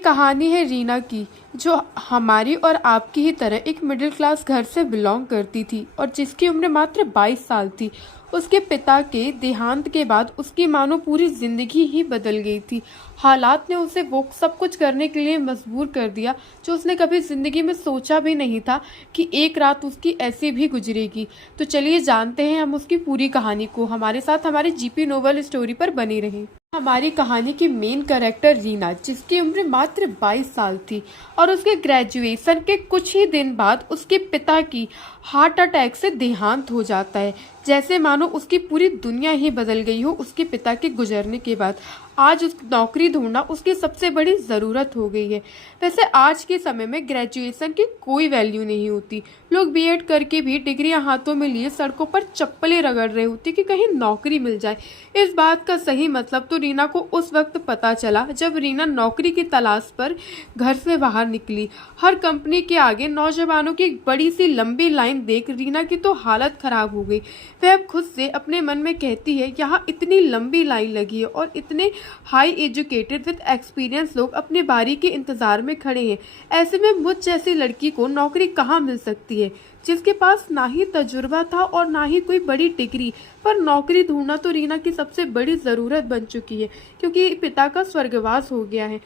कहानी है रीना की, जो हमारी और आपकी ही तरह एक मिडिल क्लास घर से बिलोंग करती थी और जिसकी उम्र मात्र 22 साल थी। उसके पिता के देहांत के बाद उसकी मानो पूरी जिंदगी ही बदल गई थी। हालात ने उसे वो सब कुछ करने के लिए मजबूर कर दिया जो उसने कभी जिंदगी में सोचा भी नहीं था कि एक रात उसकी ऐसे भी गुजरेगी। तो चलिए जानते हैं हम उसकी पूरी कहानी को। हमारे साथ हमारे जीपी नोवेल स्टोरी पर बनी रही। हमारी कहानी की मेन कैरेक्टर रीना, जिसकी उम्र मात्र 22 साल थी और उसके ग्रेजुएशन के कुछ ही दिन बाद उसके पिता की हार्ट अटैक से देहांत हो जाता है। जैसे मानो उसकी पूरी दुनिया ही बदल गई हो उसके पिता के गुजरने के बाद। आज उस नौकरी ढूंढना उसकी सबसे बड़ी ज़रूरत हो गई है। वैसे आज के समय में ग्रेजुएशन की कोई वैल्यू नहीं होती। लोग बीएड करके भी डिग्रियां हाथों में लिए सड़कों पर चप्पलें रगड़ रहे होते कि कहीं नौकरी मिल जाए। इस बात का सही मतलब तो रीना को उस वक्त पता चला जब रीना नौकरी की तलाश पर घर से बाहर निकली। हर कंपनी के आगे नौजवानों की एक बड़ी सी लंबी लाइन देख रीना की तो हालत खराब हो गई। वह अब खुद से अपने मन में कहती है, यहाँ इतनी लंबी लाइन लगी है और इतने हाई एजुकेटेड विद एक्सपीरियंस लोग अपनी बारी के इंतजार में खड़े हैं। ऐसे में मुझ जैसी लड़की को नौकरी कहाँ मिल सकती है, जिसके पास ना ही तजुर्बा था और ना ही कोई बड़ी डिग्री। पर नौकरी ढूंढना तो रीना की सबसे बड़ी ज़रूरत बन चुकी है, क्योंकि पिता का स्वर्गवास हो गया है।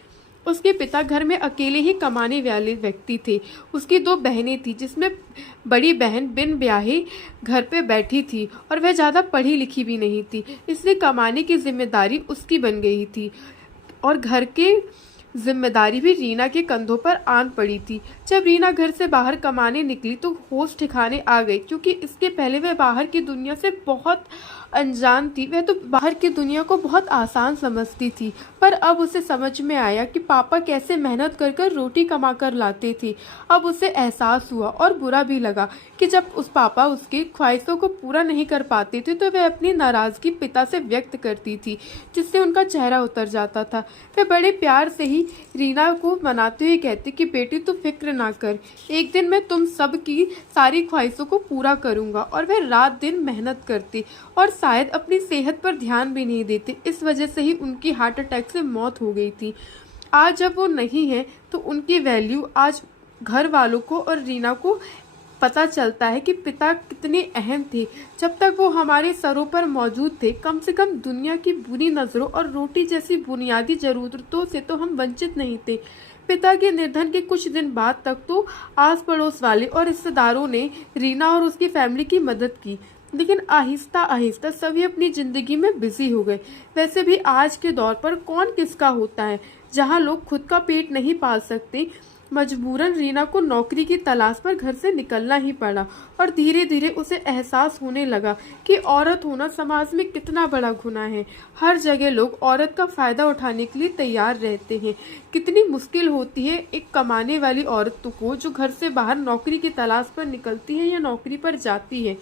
उसके पिता घर में अकेले ही कमाने वाले व्यक्ति थे। उसकी 2 बहनें थी, जिसमें बड़ी बहन बिन ब्याहे घर पे बैठी थी और वह ज़्यादा पढ़ी लिखी भी नहीं थी, इसलिए कमाने की जिम्मेदारी उसकी बन गई थी और घर के जिम्मेदारी भी रीना के कंधों पर आन पड़ी थी। जब रीना घर से बाहर कमाने निकली तो होश ठिकाने आ गई, क्योंकि इसके पहले वह बाहर की दुनिया से बहुत अनजान थी। वह तो बाहर की दुनिया को बहुत आसान समझती थी, पर अब उसे समझ में आया कि पापा कैसे मेहनत कर कर रोटी कमा कर लाते थे। अब उसे एहसास हुआ और बुरा भी लगा कि जब उस पापा उसकी ख्वाहिशों को पूरा नहीं कर पाते थे तो वह अपनी नाराज़गी पिता से व्यक्त करती थी, जिससे उनका चेहरा उतर जाता था। वह बड़े प्यार से ही रीना को मनाते हुए कहती कि बेटी तू फिक्र ना कर, एक दिन मैं तुम सब की सारी ख्वाहिशों को पूरा करूंगा। और वह रात दिन मेहनत करती और शायद अपनी सेहत पर ध्यान भी नहीं देते। इस वजह से ही उनकी हार्ट अटैक से मौत हो गई थी। आज जब वो नहीं है तो उनकी वैल्यू आज घर वालों को और रीना को पता चलता है कि पिता कितने अहम थे। जब तक वो हमारे सरों पर मौजूद थे, कम से कम दुनिया की बुरी नज़रों और रोटी जैसी बुनियादी ज़रूरतों से तो हम वंचित नहीं थे। पिता के निधन के कुछ दिन बाद तक तो आस पड़ोस वाले और रिश्तेदारों ने रीना और उसकी फैमिली की मदद की, लेकिन आहिस्ता आहिस्ता सभी अपनी ज़िंदगी में बिजी हो गए। वैसे भी आज के दौर पर कौन किसका होता है, जहाँ लोग खुद का पेट नहीं पाल सकते। मजबूरन रीना को नौकरी की तलाश पर घर से निकलना ही पड़ा और धीरे धीरे उसे एहसास होने लगा कि औरत होना समाज में कितना बड़ा गुनाह है। हर जगह लोग औरत का फ़ायदा उठाने के लिए तैयार रहते हैं। कितनी मुश्किल होती है एक कमाने वाली औरत को जो घर से बाहर नौकरी की तलाश पर निकलती है या नौकरी पर जाती है।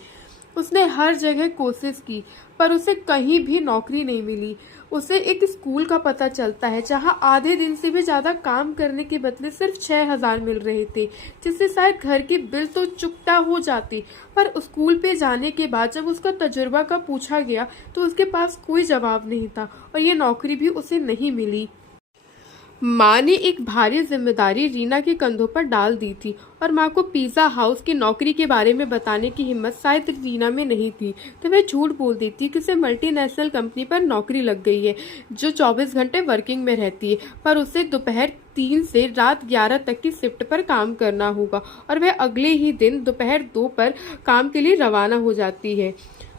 उसने हर जगह कोशिश की, पर उसे कहीं भी नौकरी नहीं मिली। उसे एक स्कूल का पता चलता है जहां आधे दिन से भी ज़्यादा काम करने के बदले सिर्फ 6,000 मिल रहे थे, जिससे शायद घर की बिल तो चुकता हो जाती। पर स्कूल पे जाने के बाद जब उसका तजुर्बा का पूछा गया तो उसके पास कोई जवाब नहीं था और ये नौकरी भी उसे नहीं मिली। माँ ने एक भारी जिम्मेदारी रीना के कंधों पर डाल दी थी और माँ को पिज़्ज़ा हाउस की नौकरी के बारे में बताने की हिम्मत शायद रीना में नहीं थी, तो वह झूठ बोल देती कि उसे मल्टीनेशनल कंपनी पर नौकरी लग गई है जो 24 घंटे वर्किंग में रहती है, पर उसे दोपहर 3 से रात 11 तक की शिफ्ट पर काम करना होगा और वह अगले ही दिन दोपहर 2 पर काम के लिए रवाना हो जाती है,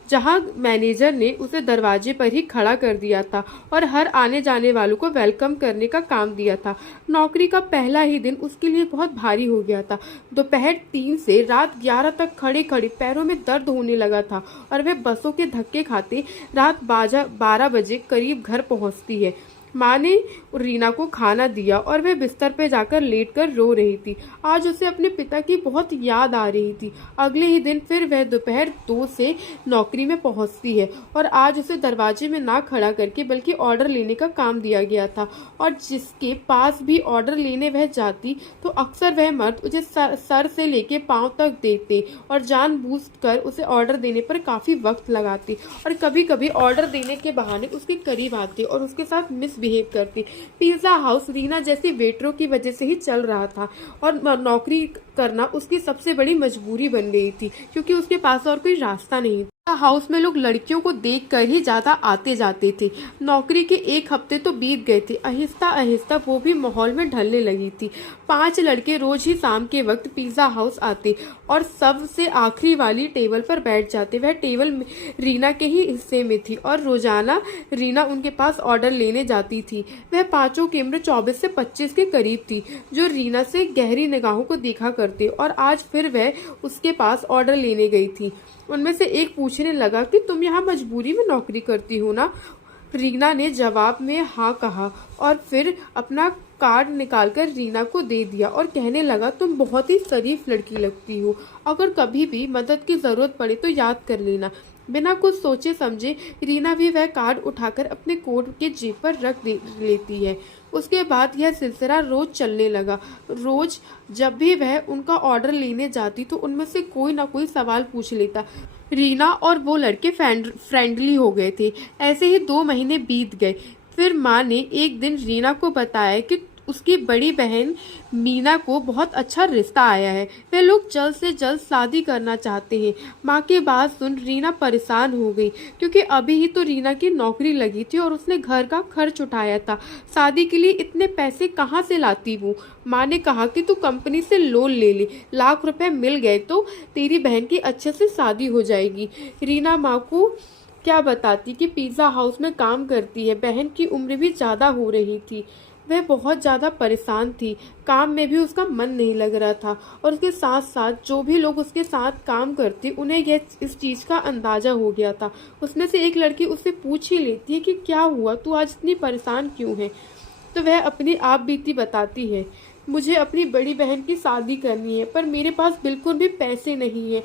जहां मैनेजर ने उसे दरवाजे पर ही खड़ा कर दिया था और हर आने जाने वालों को वेलकम करने का काम दिया था। नौकरी का पहला ही दिन उसके लिए बहुत भारी हो गया था। दोपहर 3 से रात 11 तक खड़े खड़े पैरों में दर्द होने लगा था और वह बसों के धक्के खाते रात 12 बजे करीब घर पहुंचती है। माँ ने रीना को खाना दिया और वह बिस्तर पर जाकर लेटकर रो रही थी। आज उसे अपने पिता की बहुत याद आ रही थी। अगले ही दिन फिर वह दोपहर 2 से नौकरी में पहुंचती है और आज उसे दरवाजे में ना खड़ा करके बल्कि ऑर्डर लेने का काम दिया गया था, और जिसके पास भी ऑर्डर लेने वह जाती तो अक्सर वह मर्द उसे सर से लेके पाँव तक देते और जानबूझकर उसे ऑर्डर देने पर काफ़ी वक्त लगाते और कभी कभी ऑर्डर देने के बहाने उसके करीब आते और उसके साथ मिस मिसबिहेव करती। पिज्ज़ा हाउस रीना जैसी वेटरों की वजह से ही चल रहा था और नौकरी करना उसकी सबसे बड़ी मजबूरी बन गई थी, क्योंकि उसके पास और कोई रास्ता नहीं था। हाउस में लोग लड़कियों को देखकर ही ज्यादा आते जाते थे। नौकरी के एक हफ्ते तो बीत गए थे। आहिस्ता आहिस्ता वो भी माहौल में ढलने लगी थी। 5 लड़के रोज ही शाम के वक्त पिज्जा हाउस आते और सबसे आखिरी वाली टेबल पर बैठ जाते। वह टेबल रीना के ही हिस्से में थी और रोजाना रीना उनके पास ऑर्डर लेने जाती थी। वह पांचों की उम्र 24 से 25 के करीब थी, जो रीना से गहरी निगाहों को देखा करते, और आज फिर वह उसके पास ऑर्डर लेने गई थी। उनमें से एक पूछने लगा कि तुम यहाँ मजबूरी में नौकरी करती हो ना? रीना ने जवाब में हाँ कहा और फिर अपना कार्ड निकालकर रीना को दे दिया और कहने लगा, तुम बहुत ही शरीफ लड़की लगती हो। अगर कभी भी मदद की जरूरत पड़े तो याद कर लेना। बिना कुछ सोचे समझे रीना भी वह कार्ड उठाकर अपने कोट के जेब पर रख लेती है। उसके बाद यह सिलसिला रोज चलने लगा। रोज जब भी वह उनका ऑर्डर लेने जाती तो उनमें से कोई ना कोई सवाल पूछ लेता। रीना और वो लड़के फ्रेंडली हो गए थे। ऐसे ही 2 महीने बीत गए। फिर माँ ने एक दिन रीना को बताया कि उसकी बड़ी बहन मीना को बहुत अच्छा रिश्ता आया है। वे लोग जल्द से जल्द शादी करना चाहते हैं। माँ की बात सुन रीना परेशान हो गई, क्योंकि अभी ही तो रीना की नौकरी लगी थी और उसने घर का खर्च उठाया था। शादी के लिए इतने पैसे कहाँ से लाती वो? माँ ने कहा कि तू कंपनी से लोन ले ले, लाख रुपए मिल गए तो तेरी बहन की अच्छे से शादी हो जाएगी। रीना माँ को क्या बताती कि पिज्जा हाउस में काम करती है। बहन की उम्र भी ज्यादा हो रही थी। वह बहुत ज़्यादा परेशान थी। काम में भी उसका मन नहीं लग रहा था और उसके साथ साथ जो भी लोग उसके साथ काम करते उन्हें यह इस चीज़ का अंदाज़ा हो गया था। उसमें से एक लड़की उससे पूछ ही लेती है कि क्या हुआ, तू आज इतनी परेशान क्यों है? तो वह अपनी आप बीती बताती है। मुझे अपनी बड़ी बहन की शादी करनी है, पर मेरे पास बिल्कुल भी पैसे नहीं है।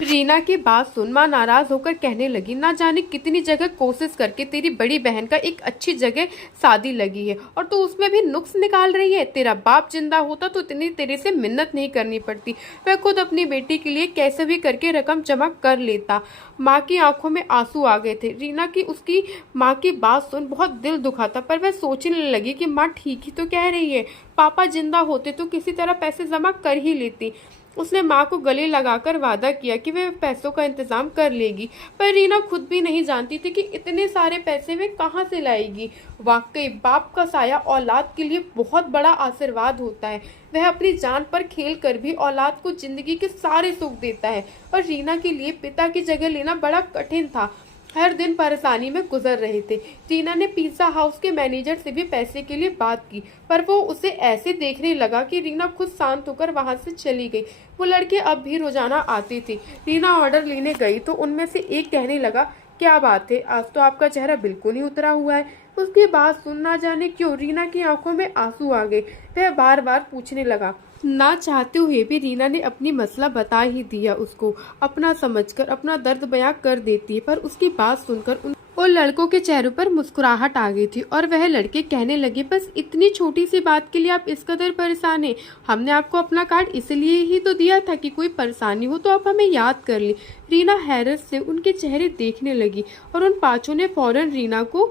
रीना की बात सुन माँ नाराज होकर कहने लगी, ना जाने कितनी जगह कोशिश करके तेरी बड़ी बहन का एक अच्छी जगह शादी लगी है और तू उसमें भी नुक्स निकाल रही है। तेरा बाप जिंदा होता तो इतनी तेरे से मिन्नत नहीं करनी पड़ती। वह खुद अपनी बेटी के लिए कैसे भी करके रकम जमा कर लेता। माँ की आंखों में आंसू आ गए थे। रीना की उसकी माँ की बात सुन बहुत दिल दुखा था, पर वह सोचने लगी कि माँ ठीक ही तो कह रही है। पापा जिंदा होते तो किसी तरह पैसे जमा कर ही लेती। उसने माँ को गले लगाकर वादा किया कि वह पैसों का इंतजाम कर लेगी, पर रीना खुद भी नहीं जानती थी कि इतने सारे पैसे वे कहाँ से लाएगी। वाकई बाप का साया औलाद के लिए बहुत बड़ा आशीर्वाद होता है। वह अपनी जान पर खेल कर भी औलाद को जिंदगी के सारे सुख देता है, और रीना के लिए पिता की जगह लेना बड़ा कठिन था। हर दिन परेशानी में गुजर रहे थे। रीना ने पिज्जा हाउस के मैनेजर से भी पैसे के लिए बात की, पर वो उसे ऐसे देखने लगा कि रीना खुद शांत होकर वहां से चली गई। वो लड़के अब भी रोजाना आते थे। रीना ऑर्डर लेने गई तो उनमें से एक कहने लगा, क्या बात है, आज तो आपका चेहरा बिल्कुल नहीं उतरा हुआ है। उसकी बात सुन ना जाने क्यों रीना की आंखों में आंसू आ गए। वह बार बार पूछने लगा। ना चाहते हुए भी रीना ने अपनी मसला बता ही दिया। उसको अपना समझकर अपना दर्द बयां कर देती है, पर उसकी बात सुनकर उन लड़कों के चेहरों पर मुस्कुराहट आ गई थी और वह लड़के कहने लगे, बस इतनी छोटी सी बात के लिए आप इस कदर परेशान हैं? हमने आपको अपना कार्ड इसलिए ही तो दिया था कि कोई परेशानी हो तो आप हमें याद कर ले। रीना हैरत से उनके चेहरे देखने लगी और उन पांचों ने फौरन रीना को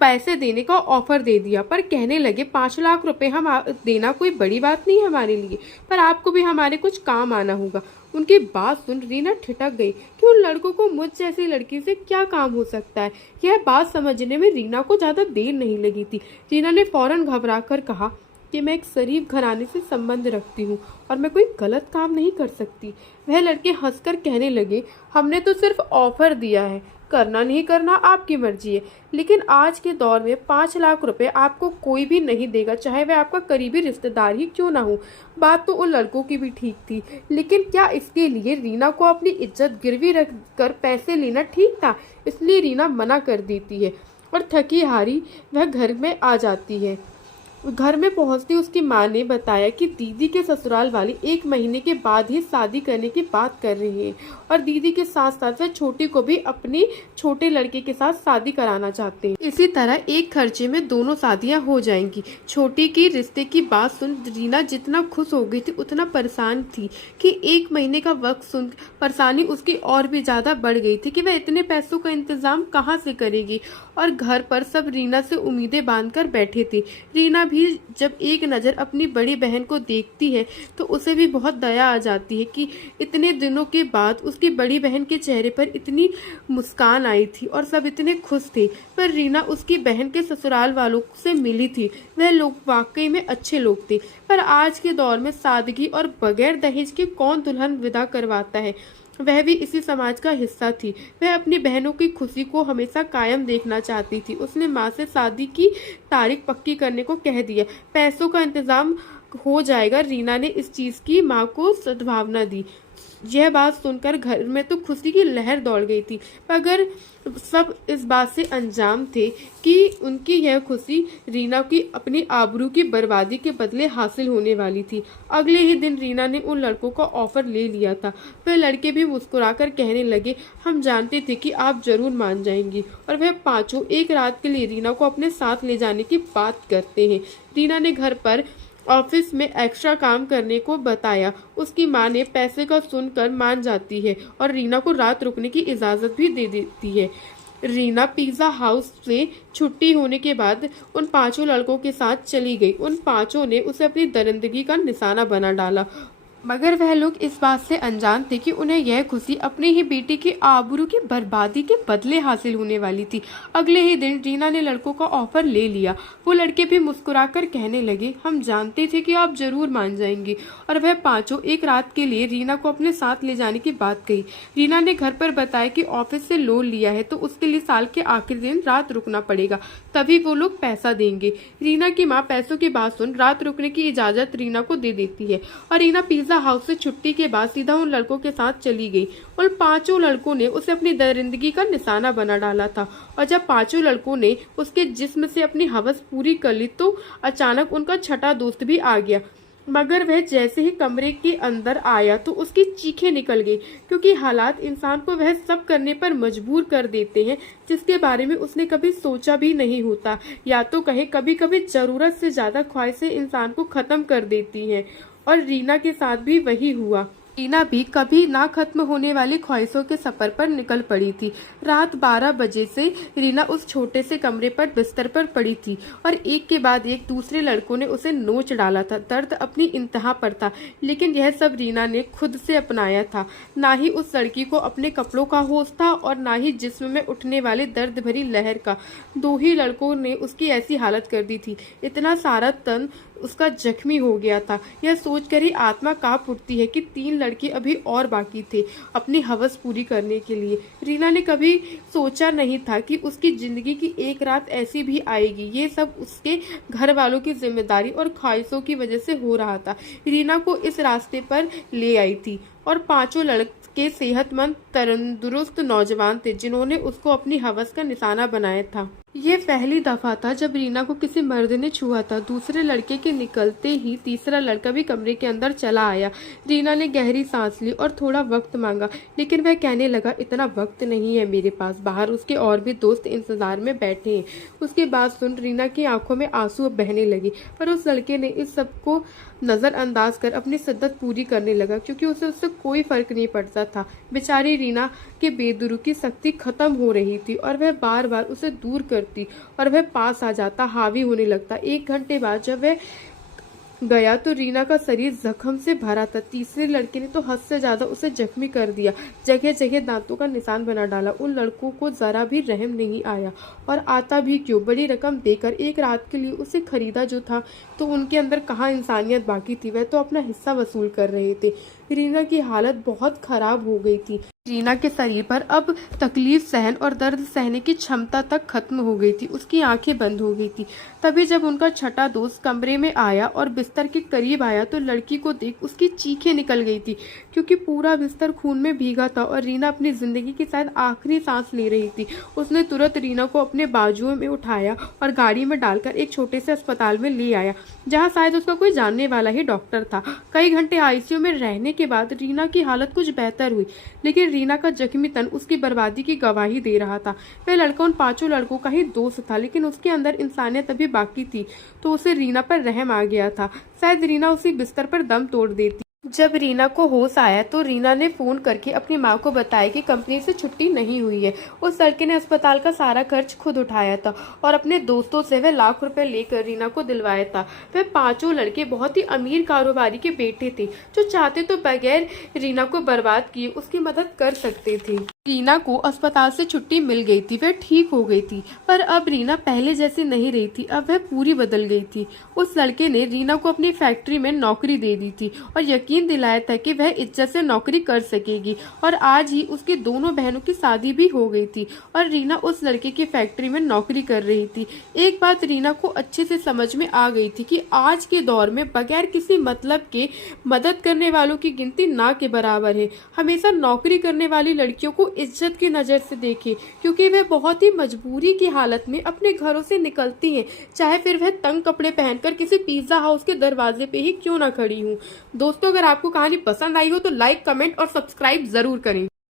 पैसे देने का ऑफर दे दिया, पर कहने लगे 5 लाख रुपए हम देना कोई बड़ी बात नहीं है हमारे लिए, पर आपको भी हमारे कुछ काम आना होगा। उनकी बात सुन रीना ठिठक गई कि उन लड़कों को मुझ जैसी लड़की से क्या काम हो सकता है। यह बात समझने में रीना को ज्यादा देर नहीं लगी थी। रीना ने फौरन घबरा कर कहा कि मैं एक शरीफ घराने से संबंध रखती हूँ और मैं कोई गलत काम नहीं कर सकती। वह लड़के हंसकर कहने लगे, हमने तो सिर्फ ऑफर दिया है, करना नहीं करना आपकी मर्जी है, लेकिन आज के दौर में 5 लाख रुपए आपको कोई भी नहीं देगा, चाहे वह आपका करीबी रिश्तेदार ही क्यों ना हो। बात तो उन लड़कों की भी ठीक थी, लेकिन क्या इसके लिए रीना को अपनी इज्जत गिरवी रख कर पैसे लेना ठीक था? इसलिए रीना मना कर देती है और थकी हारी वह घर में आ जाती है। घर में पहुंचते उसकी माँ ने बताया कि दीदी के ससुराल वाली 1 महीने के बाद ही शादी करने की बात कर रही है और दीदी के साथ साथ वह छोटी को भी अपने छोटे लड़के के साथ शादी कराना चाहते हैं। इसी तरह एक खर्चे में दोनों शादियां हो जाएंगी। छोटी की रिश्ते की बात सुन रीना जितना खुश हो गई थी उतना परेशान थी कि 1 महीने का वक्त सुन परेशानी उसकी और भी ज्यादा बढ़ गई थी कि वह इतने पैसों का इंतजाम कहाँ से करेगी। और घर पर सब रीना से उम्मीदें बांधकर बैठे थे। रीना भी जब एक नज़र अपनी बड़ी बहन को देखती है तो उसे भी बहुत दया आ जाती है कि इतने दिनों के बाद उसकी बड़ी बहन के चेहरे पर इतनी मुस्कान आई थी और सब इतने खुश थे। पर रीना उसकी बहन के ससुराल वालों से मिली थी, वह लोग वाकई में अच्छे लोग थे। पर आज के दौर में सादगी और बगैर दहेज के कौन दुल्हन विदा करवाता है। वह भी इसी समाज का हिस्सा थी। वह अपनी बहनों की खुशी को हमेशा कायम देखना चाहती थी। उसने माँ से शादी की तारीख पक्की करने को कह दिया। पैसों का इंतजाम हो जाएगा। रीना ने इस चीज की माँ को सद्भावना दी। यह बात सुनकर घर में तो खुशी की लहर दौड़ गई थी, मगर सब इस बात से अनजान थे कि उनकी यह खुशी रीना की अपनी आबरू की बर्बादी के बदले हासिल होने वाली थी। अगले ही दिन रीना ने उन लड़कों का ऑफर ले लिया था। वह लड़के भी मुस्कुराकर कहने लगे, हम जानते थे कि आप जरूर मान जाएंगी। और वह पांचों एक रात के लिए रीना को अपने साथ ले जाने की बात करते हैं। रीना ने घर पर ऑफिस में एक्स्ट्रा काम करने को बताया। उसकी माँ ने पैसे का सुनकर मान जाती है और रीना को रात रुकने की इजाजत भी दे देती है। रीना पिज्जा हाउस से छुट्टी होने के बाद उन पांचों लड़कों के साथ चली गई। उन पांचों ने उसे अपनी दरिंदगी का निशाना बना डाला, मगर वह लोग इस बात से अनजान थे कि उन्हें यह खुशी अपनी ही बेटी की आबरू की बर्बादी के बदले हासिल होने वाली थी। अगले ही दिन रीना ने लड़कों का ऑफर ले लिया। वो लड़के भी मुस्कुराकर कहने लगे, हम जानते थे कि आप जरूर मान जाएंगी। और वह पांचों एक रात के लिए रीना को अपने साथ ले जाने की बात कही। रीना ने घर पर बताया कि ऑफिस से लोन लिया है तो उसके लिए साल के आखिरी दिन रात रुकना पड़ेगा, तभी वो लोग पैसा देंगे। रीना की माँ पैसों की बात सुन रात रुकने की इजाजत रीना को दे देती है और रीना पिज्जा हाउस से छुट्टी के बाद सीधा उन लड़कों के साथ चली गई। उन पांचों लड़कों ने उसे अपनी दरिंदगी का निशाना बना डाला था और जब पांचों लड़कों ने उसके जिस्म से अपनी हवस पूरी कर ली तो अचानक उनका छठा दोस्त भी आ गया। मगर वह जैसे ही कमरे के अंदर आया तो उसकी चीखें निकल गई, क्योंकि हालात इंसान को वह सब करने पर मजबूर कर देते हैं जिसके बारे में उसने कभी सोचा भी नहीं होता, या तो कहे कभी कभी जरूरत से ज्यादा ख्वाहिशें इंसान को खत्म कर देती हैं। और रीना के साथ भी वही हुआ। रीना भी कभी ना खत्म होने वाली ख्वाहिशों के सफर पर निकल पड़ी थी। रात 12 बजे से रीना उस छोटे से कमरे पर बिस्तर पर पड़ी थी और एक के बाद एक दूसरे लड़कों ने उसे नोच डाला था। दर्द अपनी इंतहा पर था, लेकिन यह सब रीना ने खुद से अपनाया था। ना ही उस लड़की को अपने कपड़ों का होश था और ना ही जिस्म में उठने वाले दर्द भरी लहर का। दो ही लड़कों ने उसकी ऐसी हालत कर दी थी, इतना सारा तन उसका जख्मी हो गया था। यह सोचकर ही आत्मा कांप उठती है कि 3 लड़के अभी और बाकी थे अपनी हवस पूरी करने के लिए। रीना ने कभी सोचा नहीं था कि उसकी जिंदगी की एक रात ऐसी भी आएगी। ये सब उसके घर वालों की जिम्मेदारी और ख्वाहिशों की वजह से हो रहा था। रीना को इस रास्ते पर ले आई थी और पांचों लड़के सेहतमंद तंदुरुस्त नौजवान थे जिन्होंने उसको अपनी हवस का निशाना बनाया था। ये पहली दफा था जब रीना को किसी मर्द ने छुआ था। दूसरे लड़के के निकलते ही तीसरा लड़का भी कमरे के अंदर चला आया। रीना ने गहरी सांस ली और थोड़ा वक्त मांगा, लेकिन वह कहने लगा, इतना वक्त नहीं है मेरे पास, बाहर उसके और भी दोस्त इंतजार में बैठे हैं। उसकी बात सुन रीना की आंखों में आंसू बहने लगे, पर उस लड़के ने इस सब को नजरअंदाज कर अपनी शिद्दत पूरी करने लगा, क्योंकि उसे उससे कोई फर्क नहीं पड़ता था। बेचारी रीना के बेदुरू की शक्ति खत्म हो रही थी और वह बार बार उसे दूर करती और वह पास आ जाता, हावी होने लगता। 1 घंटे बाद जब वह गया तो रीना का शरीर जख्म से भरा था। तीसरे लड़के ने तो हद से ज्यादा उसे जख्मी कर दिया, जगह जगह दांतों का निशान बना डाला। उन लड़कों को जरा भी रहम नहीं आया, और आता भी क्यों, बड़ी रकम देकर एक रात के लिए उसे खरीदा जो था, तो उनके अंदर कहाँ इंसानियत बाकी थी। वह तो अपना हिस्सा वसूल कर रहे थे। रीना की हालत बहुत खराब हो गई थी। रीना के शरीर पर अब तकलीफ सहन और दर्द सहने की क्षमता तक खत्म हो गई थी। उसकी आंखें बंद हो गई थी। तभी जब उनका छठा दोस्त कमरे में आया और बिस्तर के करीब आया तो लड़की को देख उसकी चीखें निकल गई थी, क्योंकि पूरा बिस्तर खून में भीगा था और रीना अपनी जिंदगी की शायद आखिरी सांस ले रही थी। उसने तुरंत रीना को अपने बाजुओं में उठाया और गाड़ी में डालकर एक छोटे से अस्पताल में ले आया, जहाँ शायद उसका कोई जानने वाला ही डॉक्टर था। कई घंटे आईसीयू में रहने के बाद रीना की हालत कुछ बेहतर हुई, लेकिन रीना का जख्मी तन उसकी बर्बादी की गवाही दे रहा था। वह लड़का उन 5 लड़कों का ही दोस्त था, लेकिन उसके अंदर इंसानियत अभी बाकी थी, तो उसे रीना पर रहम आ गया था। शायद रीना उसी बिस्तर पर दम तोड़ देती। जब रीना को होश आया तो रीना ने फोन करके अपनी माँ को बताया कि कंपनी से छुट्टी नहीं हुई है। उस लड़के ने अस्पताल का सारा खर्च खुद उठाया था और अपने दोस्तों से वह लाख रुपए लेकर रीना को दिलवाया था। वह 5 लड़के बहुत ही अमीर कारोबारी के बेटे थे, जो चाहते तो बगैर रीना को बर्बाद किए उसकी मदद कर सकते थे। रीना को अस्पताल से छुट्टी मिल गई थी, वह ठीक हो गई थी, पर अब रीना पहले जैसी नहीं रही थी। अब वह पूरी बदल गई थी। उस लड़के ने रीना को अपनी फैक्ट्री में नौकरी दे दी थी और यकीन दिलाया था कि वह इज्जत से नौकरी कर सकेगी। और आज ही उसकी दोनों बहनों की शादी भी हो गई थी और रीना उस लड़के की फैक्ट्री में नौकरी कर रही थी। एक बात रीना को अच्छे से समझ में आ गई थी कि आज के दौर में बगैर किसी मतलब के मदद करने वालों की गिनती ना के बराबर है। हमेशा नौकरी करने वाली लड़कियों को इज्जत की नजर से देखें, क्योंकि वह बहुत ही मजबूरी की हालत में अपने घरों से निकलती हैं, चाहे फिर वह तंग कपड़े पहनकर किसी पिज्जा हाउस के दरवाजे पे ही क्यों ना खड़ी हूँ। दोस्तों, अगर आपको कहानी पसंद आई हो तो लाइक, कमेंट और सब्सक्राइब जरूर करें।